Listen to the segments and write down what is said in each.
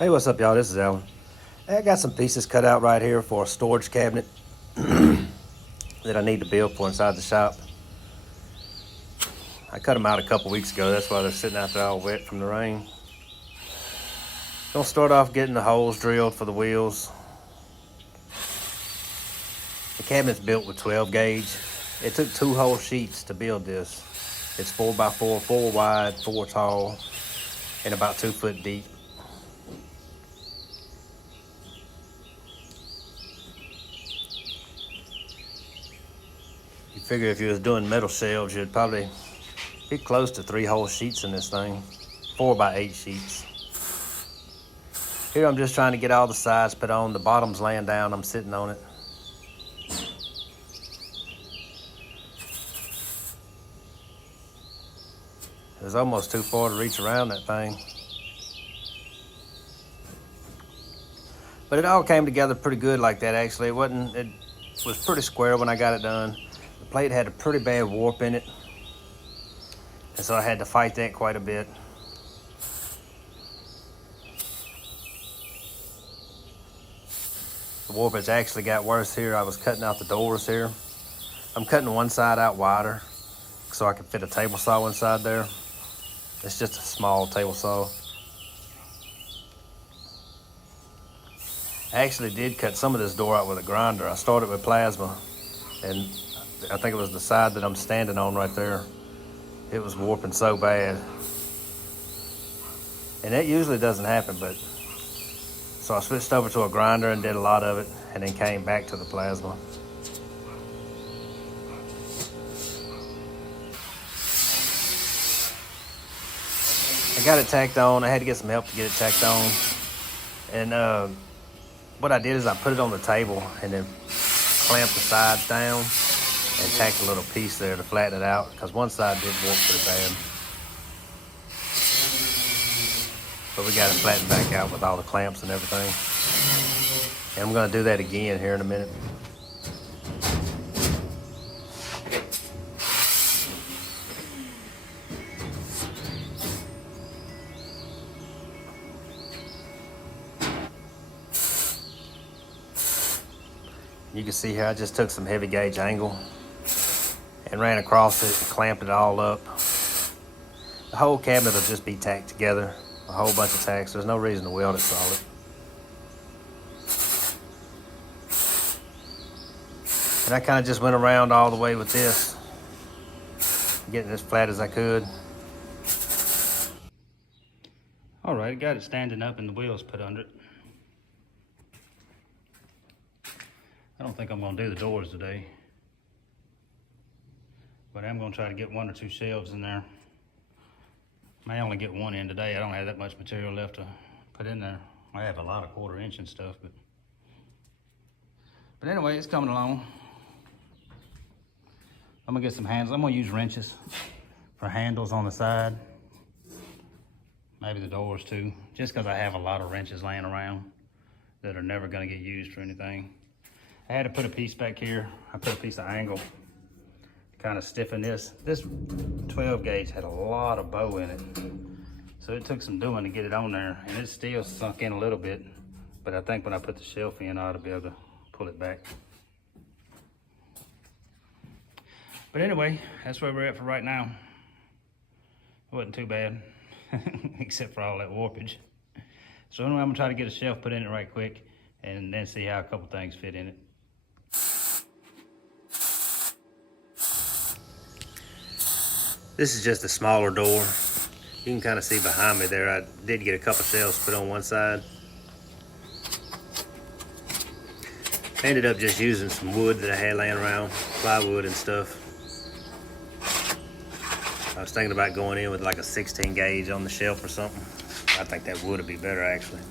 Hey, what's up, y'all? This is Alan. Hey, I got some pieces cut out right here for a storage cabinet that I need to build for inside the shop. I cut them out a couple weeks ago. That's why they're sitting out there all wet from the rain. Gonna start off getting the holes drilled for the wheels. The cabinet's built with 12 gauge. It took 2 whole sheets to build this. It's 4x4, 4 wide, 4 tall, and about 2 foot deep. You figure if you was doing metal shelves, you'd probably get close to 3 whole sheets in this thing, 4x8 sheets. Here I'm just trying to get all the sides put on. The bottom's laying down, I'm sitting on it. It was almost too far to reach around that thing. But it all came together pretty good like that, actually. It was pretty square when I got it done. The plate had a pretty bad warp in it, and so I had to fight that quite a bit. The warp has actually got worse here. I was cutting out the doors here. I'm cutting one side out wider so I can fit a table saw inside there. It's just a small table saw. I actually did cut some of this door out with a grinder. I started with plasma, and I think it was the side that I'm standing on right there. It was warping so bad. And that usually doesn't happen, but so I switched over to a grinder and did a lot of it, and then came back to the plasma. I got it tacked on. I had to get some help to get it tacked on. And what I did is I put it on the table and then clamped the sides down and tacked a little piece there to flatten it out, because one side did warp pretty bad. But we got it flattened back out with all the clamps and everything. And I'm gonna do that again here in a minute. You can see here I just took some heavy gauge angle and ran across it and clamped it all up. The whole cabinet will just be tacked together, a whole bunch of tacks. There's no reason to weld it solid. And I kind of just went around all the way with this, getting as flat as I could. All right, got it standing up and the wheels put under it. I don't think I'm gonna do the doors today, but I'm gonna try to get 1 or 2 shelves in there. May only get 1 in today. I don't have that much material left to put in there. I have a lot of 1/4 inch and stuff, but anyway, it's coming along. I'm gonna get some handles. I'm gonna use wrenches for handles on the side. Maybe the doors too, just because I have a lot of wrenches laying around that are never gonna get used for anything. I had to put a piece back here. I put a piece of angle to kind of stiffen this. This 12 gauge had a lot of bow in it, so it took some doing to get it on there, and it's still sunk in a little bit, but I think when I put the shelf in, I ought to be able to pull it back. But anyway, that's where we're at for right now. It wasn't too bad, except for all that warpage. So anyway, I'm gonna try to get a shelf put in it right quick, and then see how a couple things fit in it. This is just a smaller door. You can kind of see behind me there, I did get a couple shelves put on one side. I ended up just using some wood that I had laying around, plywood and stuff. I was thinking about going in with like a 16 gauge on the shelf or something. I think that wood would be better actually.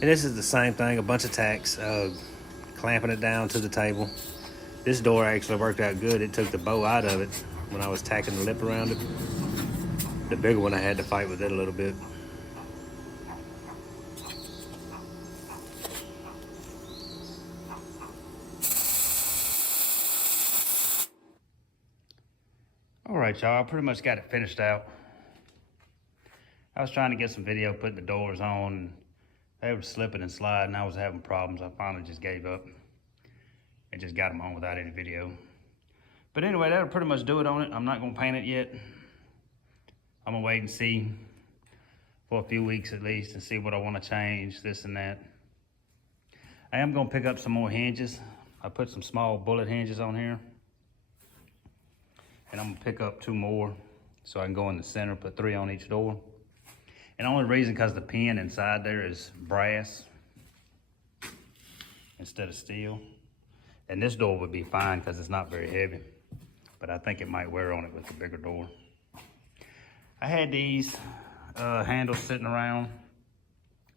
And this is the same thing, a bunch of tacks, clamping it down to the table. This door actually worked out good. It took the bow out of it when I was tacking the lip around it. The bigger one I had to fight with it a little bit. All right, y'all, I pretty much got it finished out. I was trying to get some video putting the doors on, and they were slipping and sliding. I was having problems. I finally just gave up and just got them on without any video. But anyway, that'll pretty much do it on it. I'm not gonna paint it yet. I'm gonna wait and see for a few weeks at least and see what I wanna change, this and that. I am gonna pick up some more hinges. I put some small bullet hinges on here. And I'm gonna pick up 2 more so I can go in the center, put 3 on each door. And the only reason, because the pin inside there is brass instead of steel. And this door would be fine because it's not very heavy, but I think it might wear on it with a bigger door. I had these handles sitting around,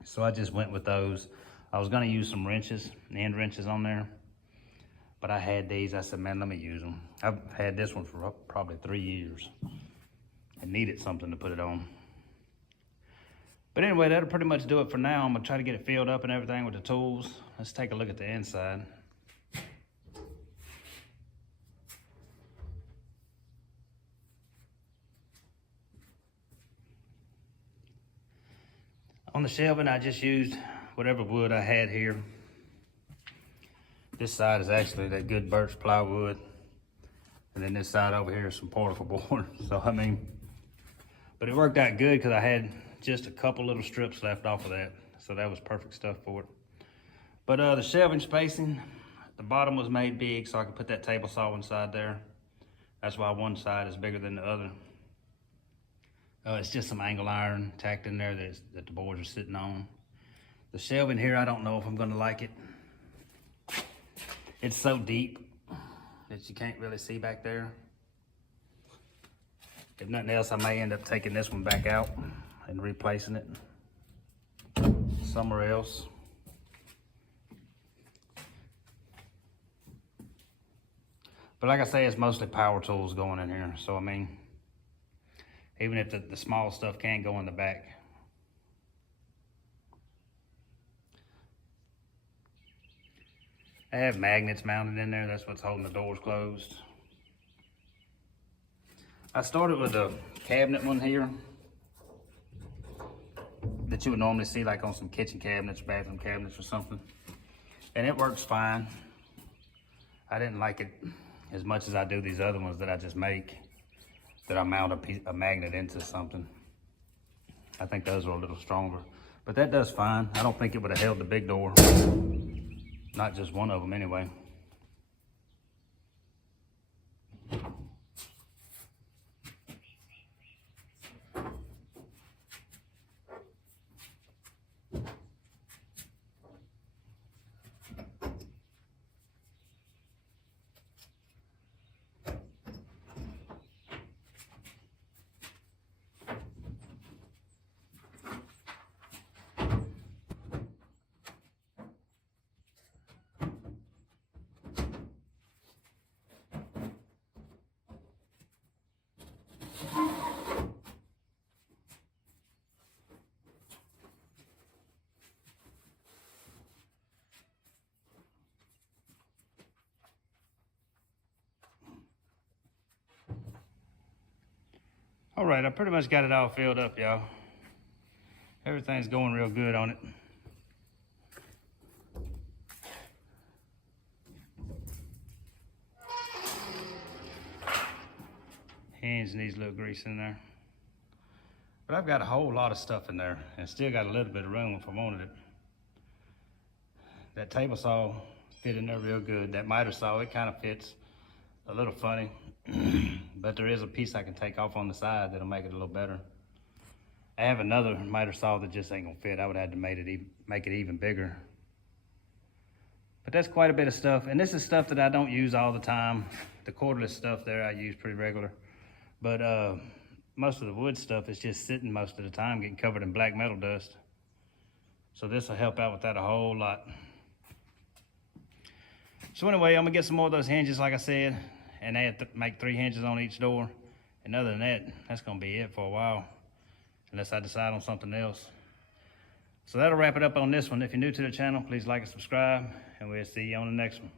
so I just went with those. I was gonna use some wrenches, end wrenches on there, but I had these. I said, man, let me use them. I've had this one for probably 3 years and needed something to put it on. But anyway, that'll pretty much do it for now. I'm gonna try to get it filled up and everything with the tools. Let's take a look at the inside. On the shelving, I just used whatever wood I had here. This side is actually that good birch plywood. And then this side over here is some particle board. So, I mean, but it worked out good because I had just a couple little strips left off of that. So that was perfect stuff for it. But the shelving spacing, the bottom was made big so I could put that table saw inside there. That's why one side is bigger than the other. It's just some angle iron tacked in there that the boards are sitting on. The shelving here, I don't know if I'm gonna like it. It's so deep that you can't really see back there. If nothing else, I may end up taking this one back out and replacing it somewhere else. But like I say, it's mostly power tools going in here. So I mean, even if the small stuff can't go in the back. I have magnets mounted in there. That's what's holding the doors closed. I started with a cabinet one here that you would normally see like on some kitchen cabinets, bathroom cabinets or something. And it works fine. I didn't like it as much as I do these other ones that I just make, that I mount a magnet into something. I think those are a little stronger, but that does fine. I don't think it would have held the big door. Not just one of them anyway. All right, I pretty much got it all filled up, y'all. Everything's going real good on it. Hinge needs a little grease in there. But I've got a whole lot of stuff in there and still got a little bit of room if I wanted it. That table saw fit in there real good. That miter saw, it kind of fits a little funny. But there is a piece I can take off on the side that'll make it a little better. I have another miter saw that just ain't gonna fit. I would have to make it even bigger. But that's quite a bit of stuff. And this is stuff that I don't use all the time. The cordless stuff there I use pretty regular. But most of the wood stuff is just sitting most of the time getting covered in black metal dust. So this will help out with that a whole lot. So anyway, I'm gonna get some more of those hinges like I said, and I have to make 3 hinges on each door. And other than that, that's gonna be it for a while, unless I decide on something else. So that'll wrap it up on this one. If you're new to the channel, please like and subscribe, and we'll see you on the next one.